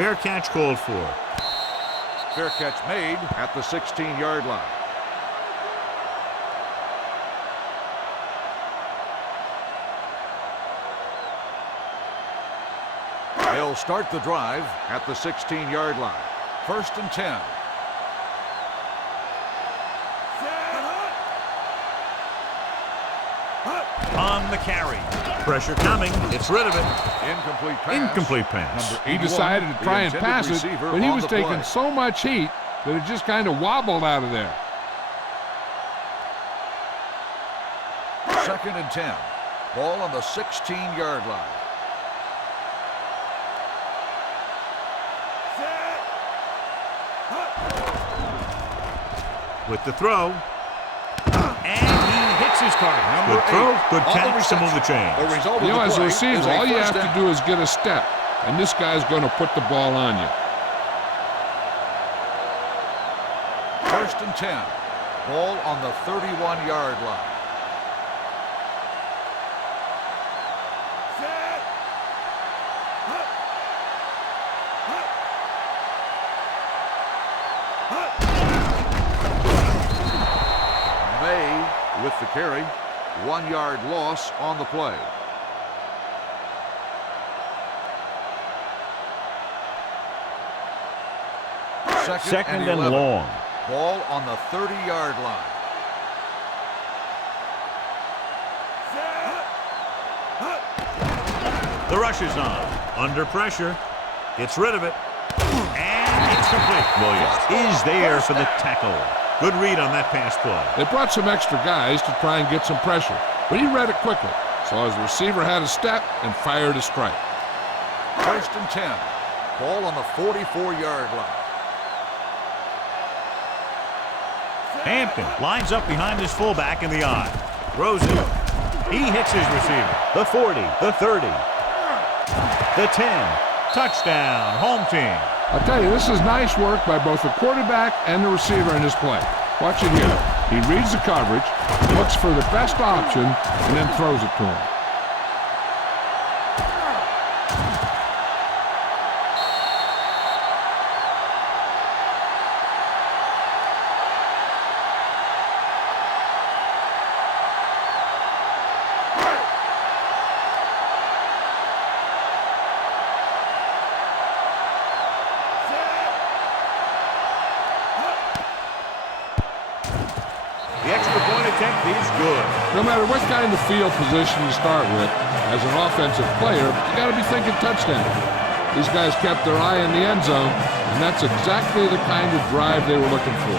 Fair catch called for. Fair catch made at the 16-yard line. They'll start the drive at the 16-yard line. 1st and 10. On the carry. Pressure coming. It's rid of it. Incomplete pass. Incomplete pass. He decided to try and pass it, but he was taking so much heat that it just kind of wobbled out of there. 2nd and 10. Ball on the 16-yard line. With the throw. And he hits his target. Good throw, good catch to move the chains. You know, as a receiver, all you have to do is get a step, and this guy's going to put the ball on you. 1st and 10. Ball on the 31-yard line. With the carry, 1-yard loss on the play. Second and long. Ball on the 30-yard line. The rush is on. Under pressure. Gets rid of it. And it's complete. Williams is there for the tackle. Good read on that pass play. They brought some extra guys to try and get some pressure, but he read it quickly. So his receiver had a step and fired a strike. 1st and 10. Ball on the 44-yard line. Hampton lines up behind his fullback in the eye. Throws it. He hits his receiver. The 40, the 30, the 10. Touchdown, home team. I'll tell you, this is nice work by both the quarterback and the receiver in this play. Watch it here. He reads the coverage, looks for the best option, and then throws it to him. No matter what kind of field position you start with, as an offensive player, you got to be thinking touchdown. These guys kept their eye in the end zone, and that's exactly the kind of drive they were looking for.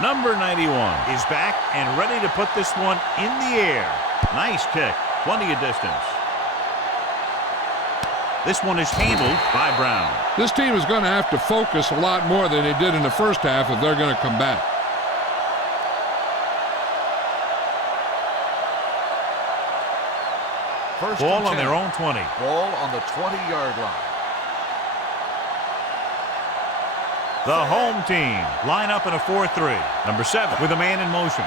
Number 91 is back and ready to put this one in the air. Nice kick. Plenty of distance. This one is handled by Brown. This team is going to have to focus a lot more than they did in the first half if they're going to come back. Ball on their own 20. Ball on the 20-yard line. The home team line up in a 4-3. Number 7 with a man in motion.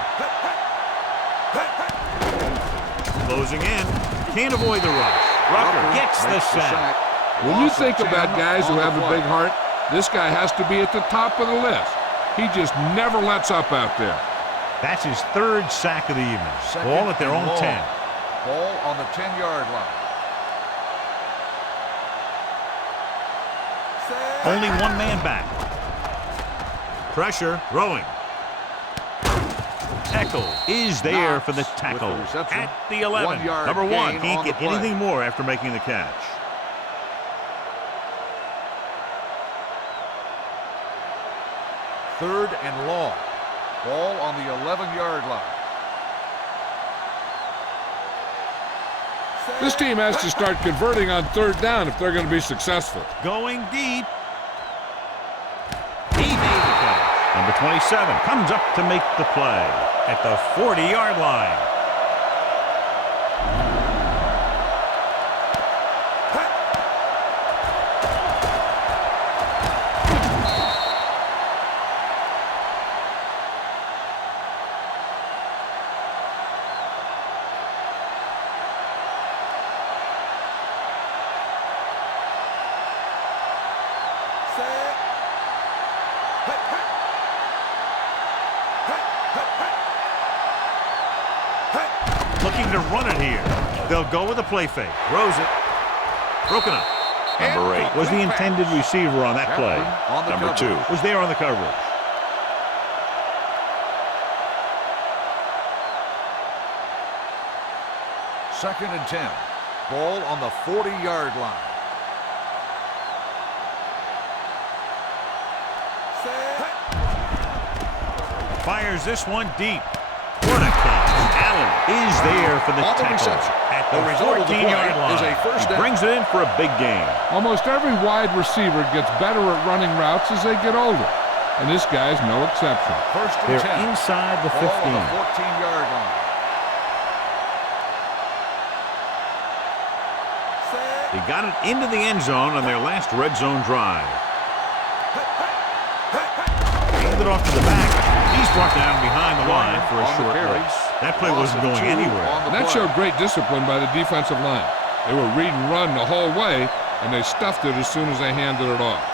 Closing in. Can't avoid the rush. Rucker gets the sack. When you think about guys who have a big heart, this guy has to be at the top of the list. He just never lets up out there. That's his 3rd sack of the evening. Ball at their own 10. Ball on the 10-yard line. Only one man back. Pressure, throwing. Tackle is there for the tackle at the 11. Number 1 can't get anything more after making the catch. Third and long. Ball on the 11-yard line. This team has to start converting on 3rd down if they're going to be successful. Going deep. He made the catch. Number 27 comes up to make the play at the 40-yard line. to run it here. They'll go with a play fake. Throws it. Broken up. Number 8 was the intended receiver on that play. On the Number 2 was there on the coverage. Second and 10. Ball on the 40-yard line. Fires this one deep. What a catch. Allen is there for the tackle. Reception. At the result of the 14-yard play line. is a first He down. brings it in for a big gain. Almost every wide receiver gets better at running routes as they get older, and this guy's no exception. First and They're 10. inside the Ball 15. on the 14-yard line. They got it into the end zone on their last red zone drive. Handed off to the back. He's brought down behind the line for a short race. That play wasn't going anywhere. And that showed great discipline by the defensive line. They were read and run the whole way, and they stuffed it as soon as they handed it off.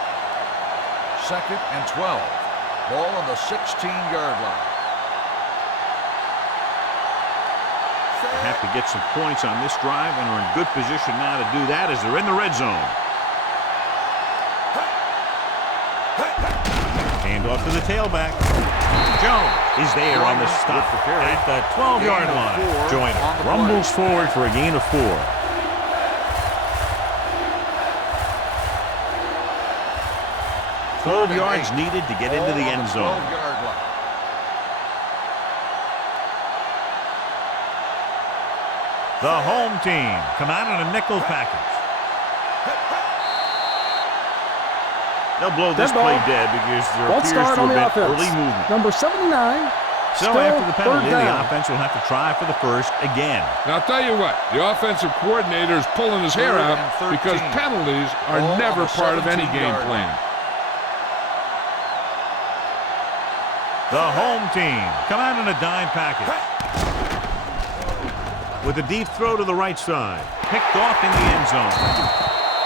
Second and 12. Ball on the 16-yard line. They have to get some points on this drive and are in good position now to do that as they're in the red zone. Hand off to the tailback. Jones is there on the stop at the 12-yard line. Joyner rumbles forward for a gain of 4. Twelve yards needed to get into the end zone. 12-yard line. The home team come out in a nickel package. They'll blow this play dead because there appears to have been early movement. Number 79. So after the penalty, the offense will have to try for the first again. Now, I'll tell you what, the offensive coordinator is pulling his hair out because penalties are never part of any game plan. The home team come out in a dime package. With a deep throw to the right side. Picked off in the end zone.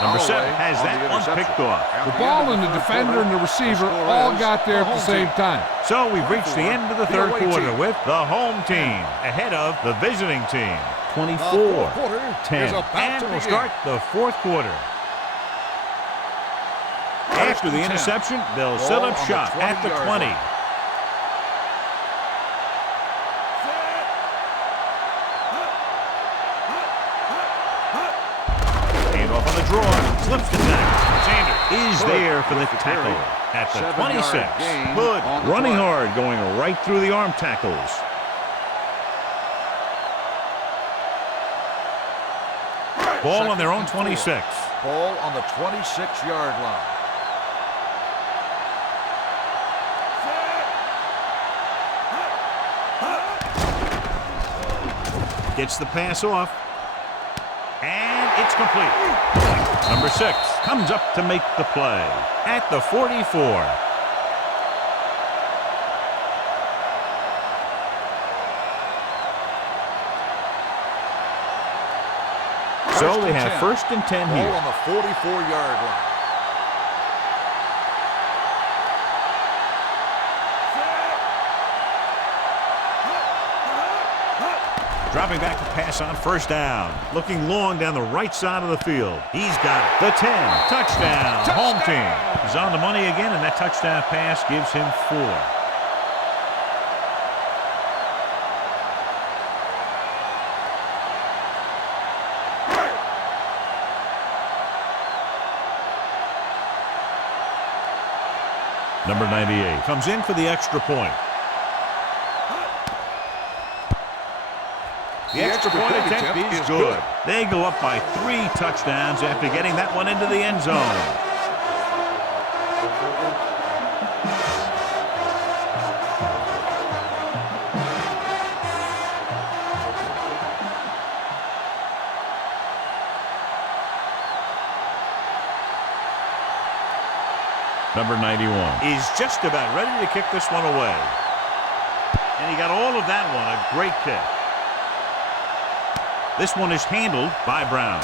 Number 7 has that one picked off. The ball and the defender and the receiver all got there at the same time. So we've reached the end of the third quarter with the home team ahead of the visiting team. 24-10. And we'll start the fourth quarter. After the interception, they'll set up shop at the 20. Off on the draw, slips the tackle. Sanders is there for the tackle at the 26. Hood running hard, going right through the arm tackles. Ball on their own 26. Ball on the 26-yard line. Gets the pass off. And it's complete. Number 6 comes up to make the play at the 44. So they have first and 10 here. Ball on the 44-yard line. Dropping back to pass on first down. Looking long down the right side of the field. He's got it. The 10. Touchdown. Home team. He's on the money again, and that touchdown pass gives him 4. Number 98 comes in for the extra point. The extra point attempt is good. They go up by 3 touchdowns after getting that one into the end zone. Number 91 is just about ready to kick this one away. And he got all of that one, a great kick. This one is handled by Brown.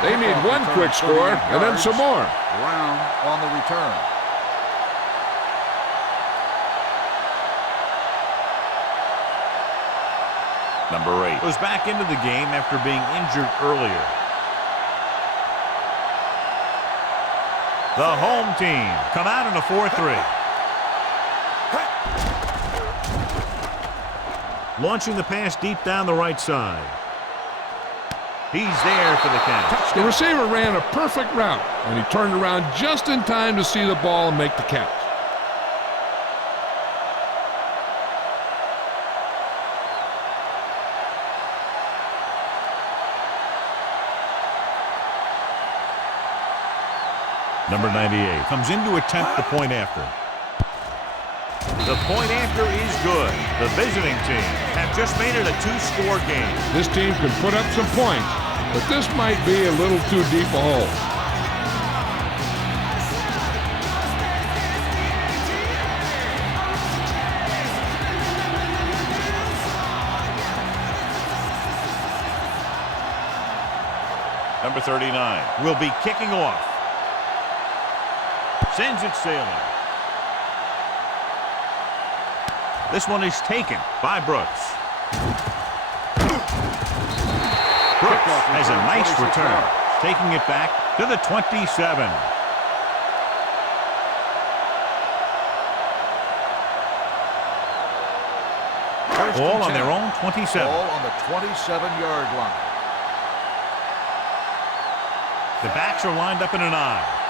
They need one quick score and then some more. Brown on the return. Number 8 goes back into the game after being injured earlier. The home team come out in a 4-3. Launching the pass deep down the right side. He's there for the catch. The receiver ran a perfect route, and he turned around just in time to see the ball and make the catch. Number 98 comes in to attempt the point after. The point after is good. The visiting team have just made it a 2-score game. This team can put up some points, but this might be a little too deep a hole. Number 39 will be kicking off. Sends it sailing. This one is taken by Brooks. Brooks has a nice return, taking it back to the 27. Ball on their own 27. Ball on the 27-yard line. The backs are lined up in an I.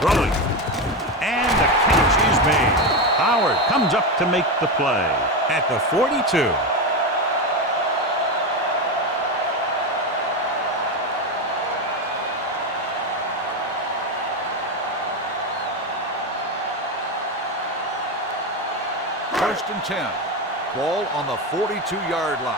Throwing. And the catch is made. Howard comes up to make the play at the 42. First and 10. Ball on the 42-yard line.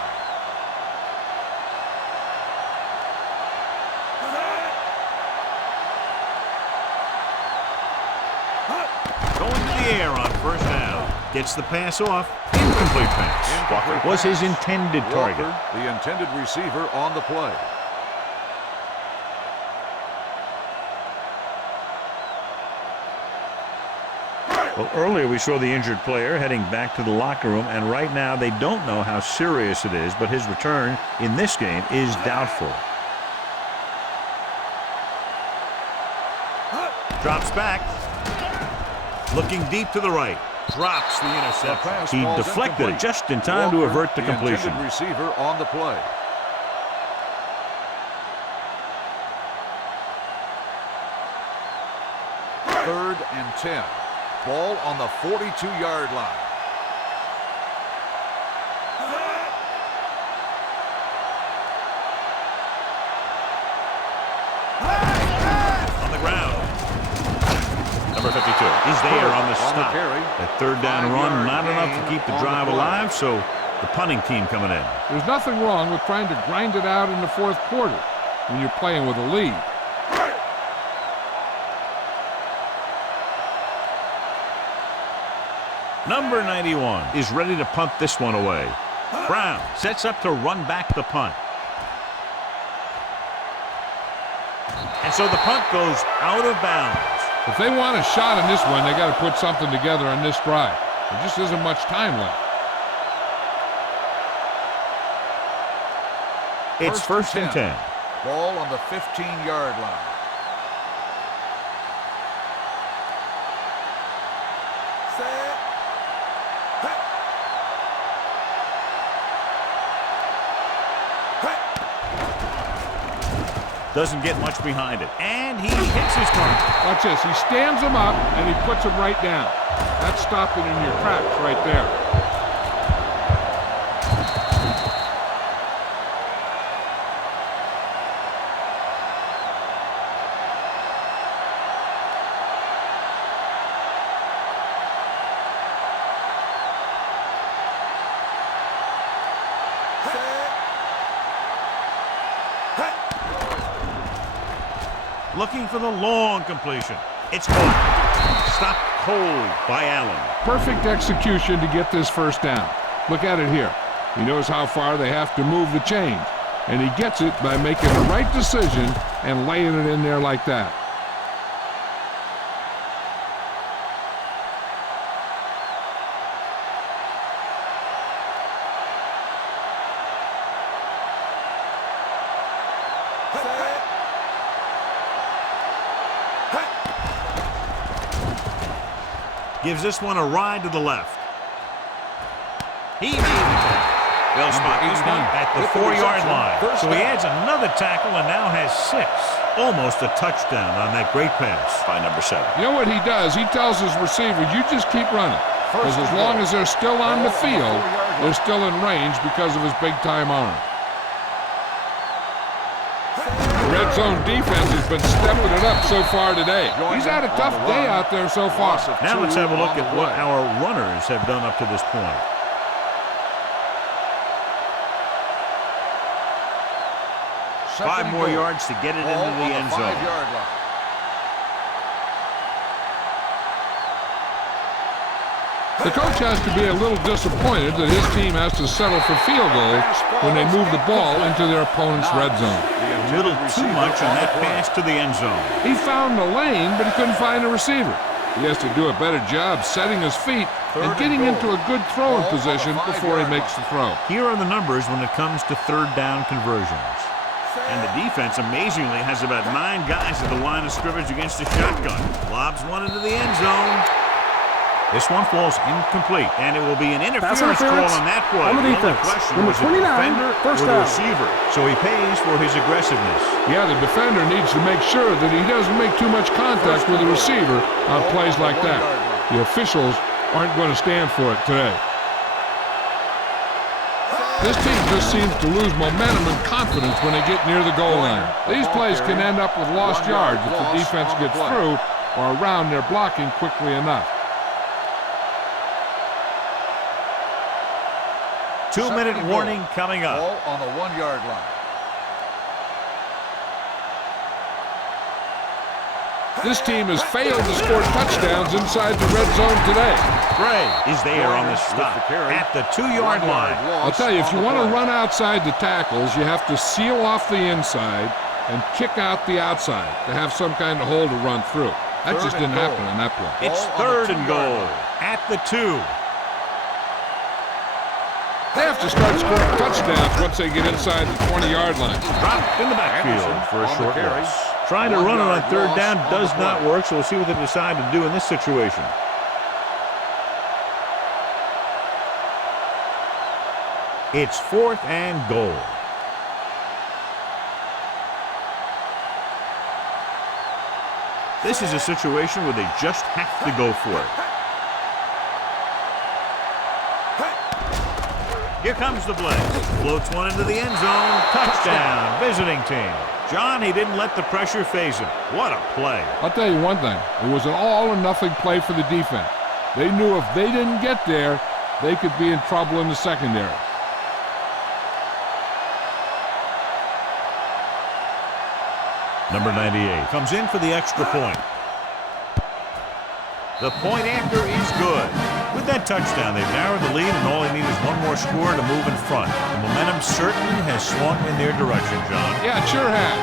Going to the air on first down. Gets the pass off. Incomplete pass. Walker was his intended target. Walker, the intended receiver, on the play. Well, earlier we saw the injured player heading back to the locker room, and right now they don't know how serious it is, but his return in this game is doubtful. Drops back. Looking deep to the right. Drops the interception. He deflected it just in time to avert the completion. Intended receiver on the play. Third and 10. Ball on the 42-yard line. On the ground. Number 52 is there on the stop. That third down run, not enough to keep the drive alive, so the punting team coming in. There's nothing wrong with trying to grind it out in the fourth quarter when you're playing with a lead. Number 91 is ready to punt this one away. Brown sets up to run back the punt. And so the punt goes out of bounds. If they want a shot in this one, they got to put something together on this drive. There just isn't much time left. It's first and 10. Ball on the 15-yard line. Doesn't get much behind it. And he hits his target. Watch this. He stands him up, and he puts him right down. That's stopping in your tracks right there. Looking for the long completion. It's caught. Stopped cold by Allen. Perfect execution to get this first down. Look at it here. He knows how far they have to move the chains, and he gets it by making the right decision and laying it in there like that. Gives this one a ride to the left. He made it. They'll spot this one at the 4-yard line. So he adds another tackle and now has 6. Almost a touchdown on that great pass by number 7. You know what he does? He tells his receiver, you just keep running. Because as long as they're still on the field, they're still in range because of his big-time arm. The red zone defense has been stepping it up so far today. He's had a tough day out there so far. Now let's have a look at what our runners have done up to this point. Five more yards to get it into the end zone. The coach has to be a little disappointed that his team has to settle for field goals when they move the ball into their opponent's red zone. A little too much on that pass to the end zone. He found the lane, but he couldn't find a receiver. He has to do a better job setting his feet and getting into a good throwing position before he makes the throw. Here are the numbers when it comes to third down conversions. And the defense, amazingly, has about 9 guys at the line of scrimmage against the shotgun. Lobs one into the end zone. This one falls incomplete, and it will be an interference call on that play. On the defense. Number 29, first down. The receiver, so he pays for his aggressiveness. Yeah, the defender needs to make sure that he doesn't make too much contact with the receiver on plays like that. The officials aren't going to stand for it today. This team just seems to lose momentum and confidence when they get near the goal line. These plays can end up with lost yards if the defense gets through or around their blocking quickly enough. 2-minute warning coming up. Ball on the 1-yard line. This team has failed to score touchdowns inside the red zone today. Gray is there on the stop at the 2-yard line. I'll tell you, if you want to run outside the tackles, you have to seal off the inside and kick out the outside to have some kind of hole to run through. That just didn't happen on that play. It's 3rd and goal at the 2. They have to start scoring touchdowns once they get inside the 20-yard line. Dropped in the backfield for a short loss. Trying to run it on 3rd down does not work, so we'll see what they decide to do in this situation. It's 4th and goal. This is a situation where they just have to go for it. Here comes the blitz. Floats one into the end zone. Touchdown, visiting team. John, he didn't let the pressure phase him. What a play. I'll tell you one thing. It was an all-or-nothing play for the defense. They knew if they didn't get there, they could be in trouble in the secondary. Number 98 comes in for the extra point. The point after is good. With that touchdown, they've narrowed the lead, and all they need is one more score to move in front. The momentum certainly has swung in their direction, John. Yeah, it sure has.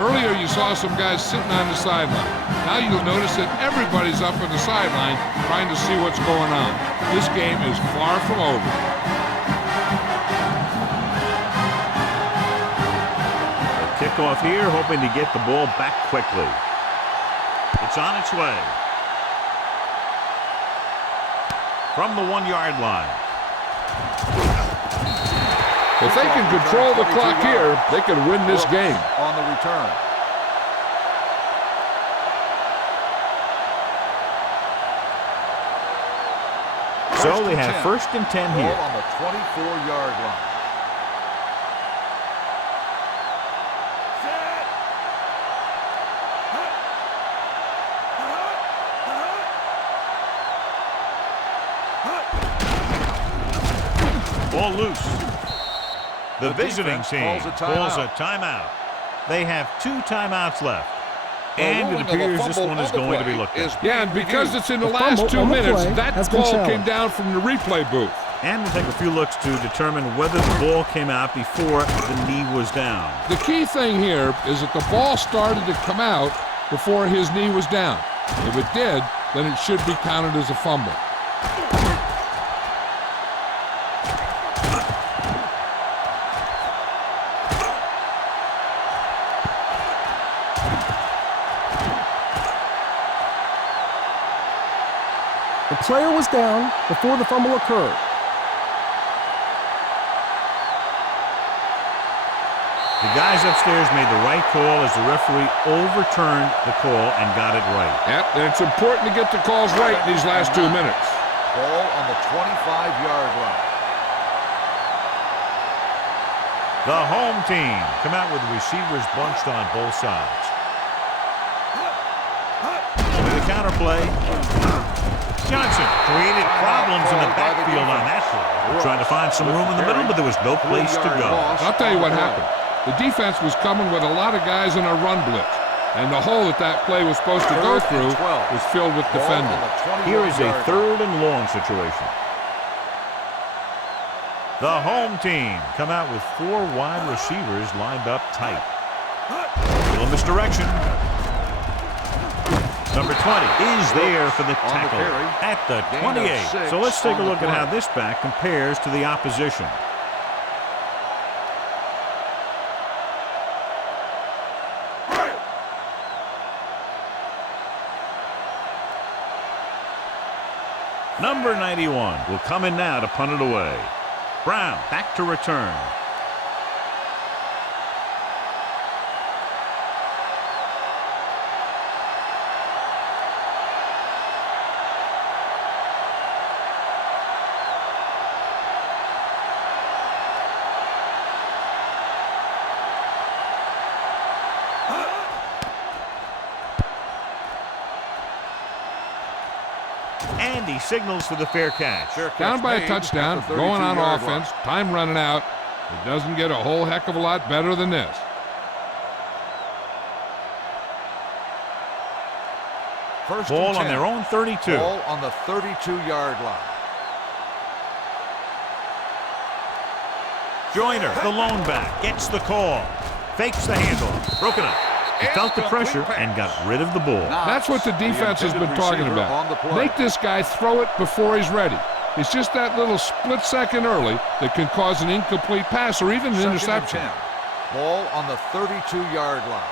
Earlier, you saw some guys sitting on the sideline. Now you'll notice that everybody's up on the sideline trying to see what's going on. This game is far from over. A kickoff here, hoping to get the ball back quickly. It's on its way. From the 1-yard line. If they can control the clock here, they can win this game. On the return. So they have 1st and 10 here. Ball on the 24-yard line. Ball loose. The visiting team calls a timeout. They have 2 timeouts left. And it appears this one is going to be looked at. Yeah, and because it's in the last 2 minutes, that ball came down from the replay booth. And we'll take a few looks to determine whether the ball came out before the knee was down. The key thing here is that the ball started to come out before his knee was down. If it did, then it should be counted as a fumble. player was down before the fumble occurred. The guys upstairs made the right call as the referee overturned the call and got it right. Yep, and it's important to get the calls right in these last 2 minutes. Ball on the 25-yard line. The home team come out with receivers bunched on both sides. With a counter play, Johnson created problems in the backfield on that play. Trying to find some room in the middle, but there was no place to go. I'll tell you what happened. The defense was coming with a lot of guys in a run blitz, and the hole that that play was supposed to go through was filled with defenders. Here is a 3rd and long situation. The home team come out with 4 wide receivers lined up tight. Little misdirection. Number 20 is there for the tackle at the 28. So let's take a look at how this back compares to the opposition. Number 91 will come in now to punt it away. Brown back to return. And he signals for the fair catch. Down by a touchdown, going on offense, time running out. It doesn't get a whole heck of a lot better than this. Ball on their own 32. Ball on the 32-yard line. Joyner, the lone back, gets the call. Fakes the handle. Broken up. He felt the pressure and got rid of the ball. That's what the defense has been talking about. Make this guy throw it before he's ready. It's just that little split second early that can cause an incomplete pass or even an interception. Ball on the 32-yard line.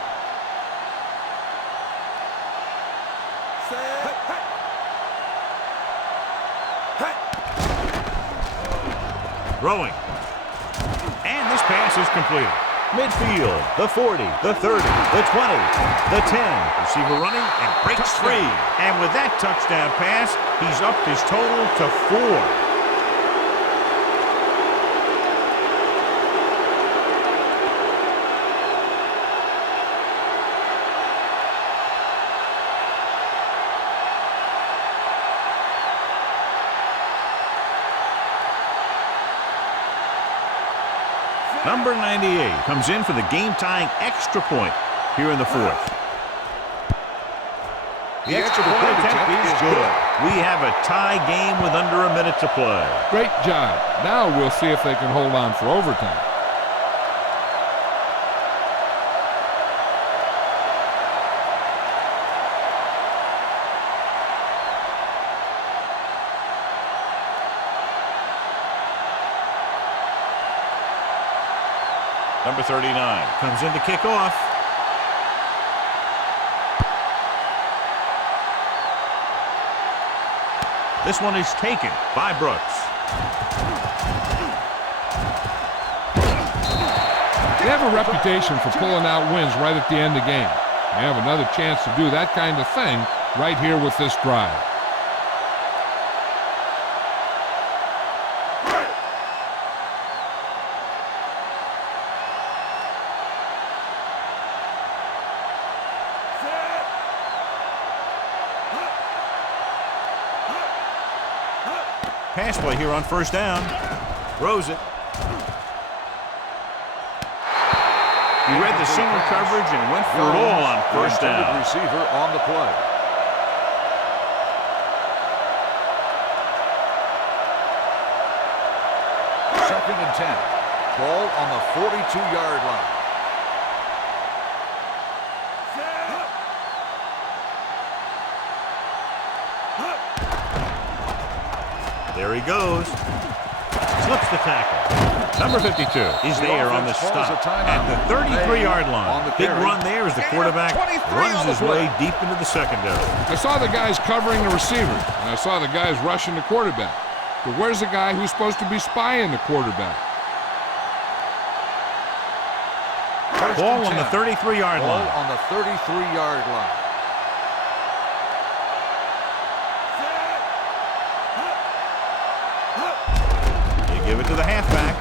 Throwing. And this pass is completed. Midfield, the 40, the 30, the 20, the 10. Receiver running and breaks free. And with that touchdown pass, he's upped his total to 4. Number 98 comes in for the game-tying extra point here in the 4th. The extra point attempt is good. We have a tie game with under a minute to play. Great job. Now we'll see if they can hold on for overtime. Number 39 comes in to kick off. This one is taken by Brooks. They have a reputation for pulling out wins right at the end of the game. They have another chance to do that kind of thing right here with this drive. Pass play here on first down. Throws it. He read the single coverage and went for it all on first down. Receiver on the play. Second and 10. Ball on the 42-yard line. There he goes. Slips the tackle. Number 52 is there on the stop at the 33-yard line. Big run there as the quarterback runs his way deep into the secondary. I saw the guys covering the receiver, and I saw the guys rushing the quarterback. But where's the guy who's supposed to be spying the quarterback? Ball on the 33-yard line. Ball on the 33-yard line. Give it to the halfback.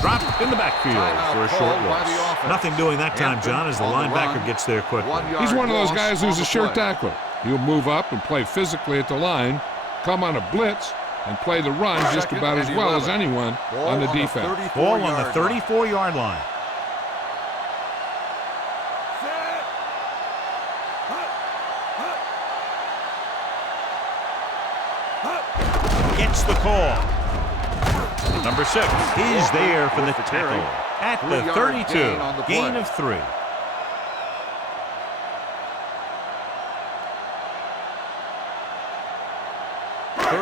Dropped in the backfield for a short loss. Nothing doing that time, John, as the linebacker gets there quickly. He's one of those guys who's a sure tackler. He'll move up and play physically at the line, come on a blitz, and play the run just about as well as anyone on the defense. Ball on the 34-yard line. Gets the call. Number 6, he's there for the tackle at the 32. Gain of 3.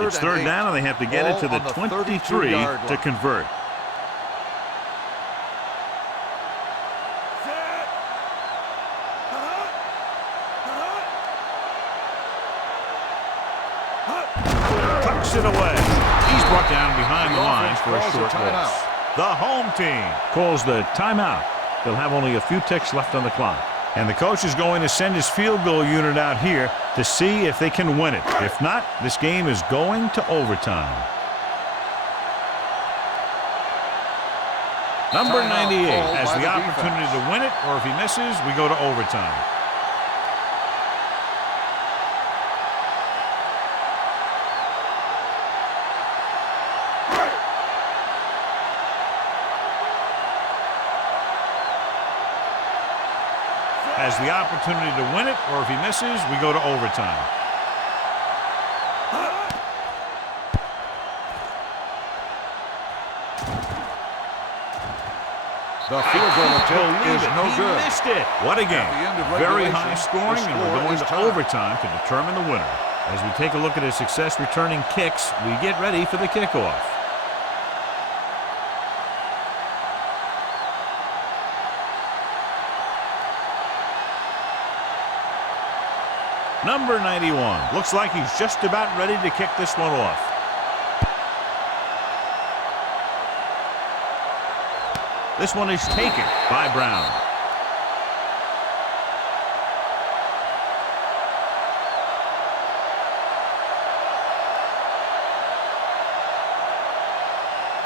It's third down, and they have to get it to the 23 to convert. Tucks it away. He's brought down behind the lines for a short loss. The home team calls the timeout. They'll have only a few ticks left on the clock. And the coach is going to send his field goal unit out here to see if they can win it. If not, this game is going to overtime. Number 98 has the opportunity to win it, or if he misses, we go to overtime. Has the opportunity to win it, or if he misses, we go to overtime. The field goal attempt is no good. He missed it. What a game. Very high scoring, and we're going to overtime to determine the winner. As we take a look at his success returning kicks, we get ready for the kickoff. Number 91. Looks like he's just about ready to kick this one off. This one is taken by Brown.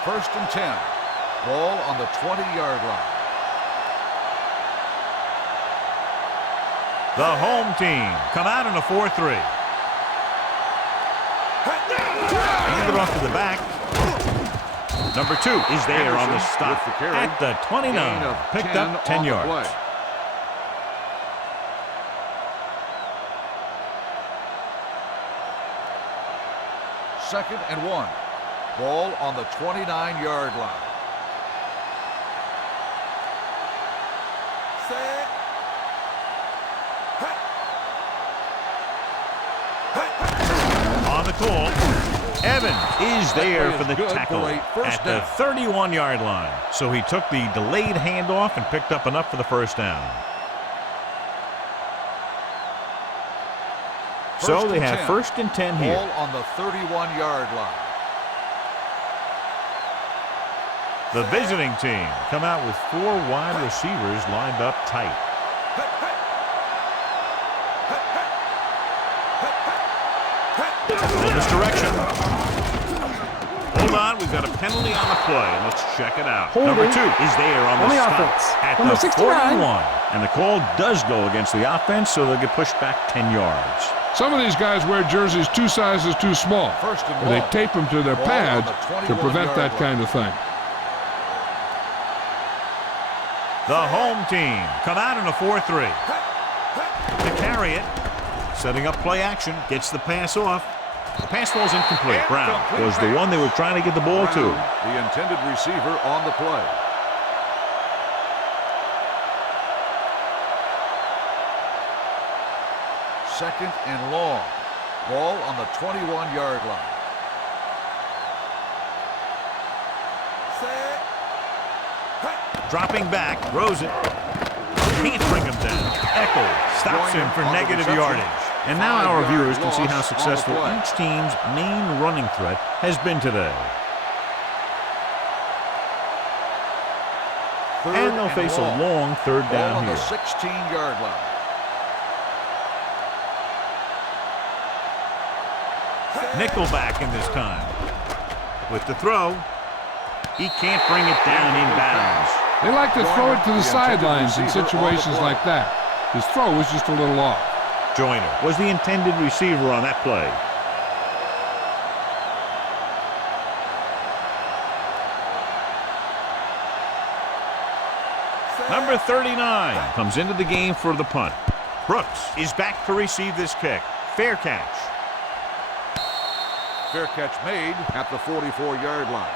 First and 10. Ball on the 20-yard line. The home team come out in a 4-3. Hand it off to the back. Number 2 is there on the stop at the 29. Picked up 10 yards. Second and 1. Ball on the 29-yard line. On the call, Evans is there for the tackle at the 31-yard line. So he took the delayed handoff and picked up enough for the first down. So they have first and 10 here. Ball on the 31-yard line. The visiting team come out with 4 wide receivers lined up tight. Misdirection. Hold on, we've got a penalty on the play. Let's check it out. Number 2 is there on the stop at the 41. And the call does go against the offense, so they'll get pushed back 10 yards. Some of these guys wear jerseys 2 sizes too small. And they tape them to their pads to prevent that kind of thing. The home team come out in a 4-3. To carry it, setting up play action, gets the pass off. The pass falls incomplete. Brown was the one they were trying to get the ball to. The intended receiver on the play. Second and long. Ball on the 21-yard line. Dropping back, throws it. Can't bring him down. Echols stops him for negative yardage. And now our viewers can see how successful each team's main running threat has been today. And they'll face a long third down here. On the 16-yard line. Nickelback in this time. With the throw, he can't bring it down in bounds. They like to throw it to the sidelines in situations like that. His throw was just a little off. Joyner was the intended receiver on that play. Number 39 comes into the game for the punt. Brooks is back to receive this kick. Fair catch. Fair catch made at the 44-yard line.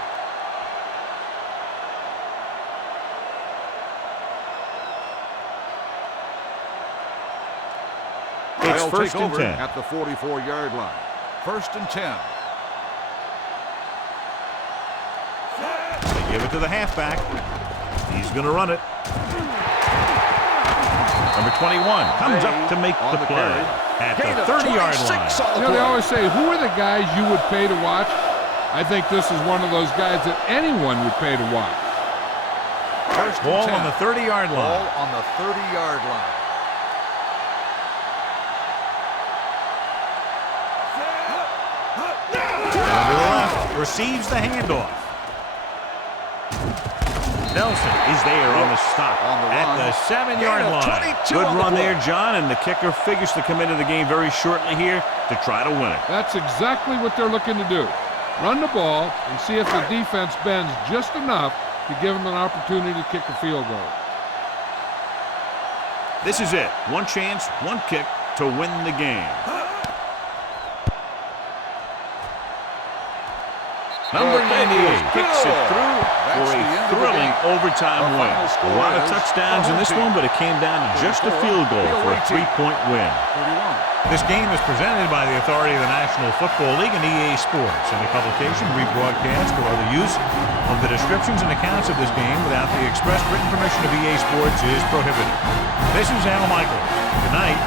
It's They'll first take and over 10. at the 44-yard line. First and 10. They give it to the halfback. He's going to run it. Number 21 comes up to make the play at the 30-yard line. You know, they always say, who are the guys you would pay to watch? I think this is one of those guys that anyone would pay to watch. First and Ball 10. on the 30-yard line. Ball on the 30-yard line. To the left, receives the handoff. Nelson is there on the stop at the 7-yard line. Good run there, John, and the kicker figures to come into the game very shortly here to try to win it. That's exactly what they're looking to do. Run the ball and see if the defense bends just enough to give them an opportunity to kick a field goal. This is it. One chance, one kick to win the game. Number 98 kicks it through for a thrilling overtime win. A lot of touchdowns in this one, but it came down to just a field goal for a 3-point win. This game is presented by the authority of the National Football League and EA Sports. Any publication, rebroadcast, or other use of the descriptions and accounts of this game without the express written permission of EA Sports is prohibited. This is Al Michaels. Good night.